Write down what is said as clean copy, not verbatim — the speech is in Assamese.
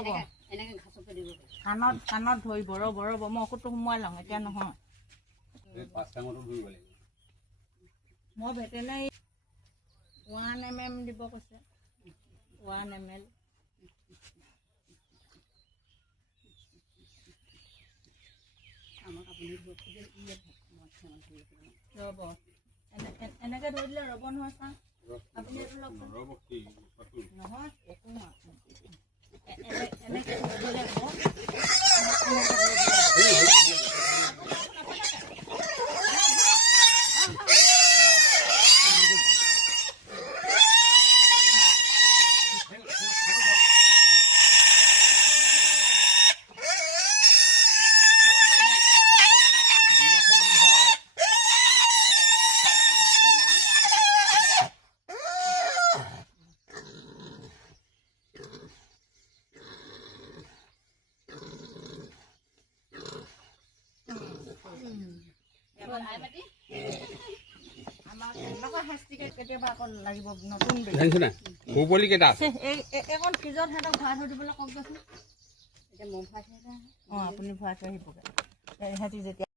ৰ'ব কাণত ধৰিব ৰ'ব মই ঔষধটো সোমোৱাই লওঁ এতিয়া নহয় মই ভেটেনাৰী 1 mm দিব কৈছে 1 ml ৰ'ব এনেকে ধৰি দিলে ৰ'ব নহয় ছাৰ আপুনি এইটো লওকচোন নহয় একো নহয় এনেকে ধৰি দিলে হ'ব কেতিয়াবা আকৌ লাগিব নতুন এইকণ ফ্ৰিজত সিহঁতক ভৰাই থৈ দিবলৈ কওক দেচোন এতিয়া মই ভৰাই থৈ অঁ আপুনি ভৰাই থৈ আহিবগৈ সিহঁতি যেতিয়া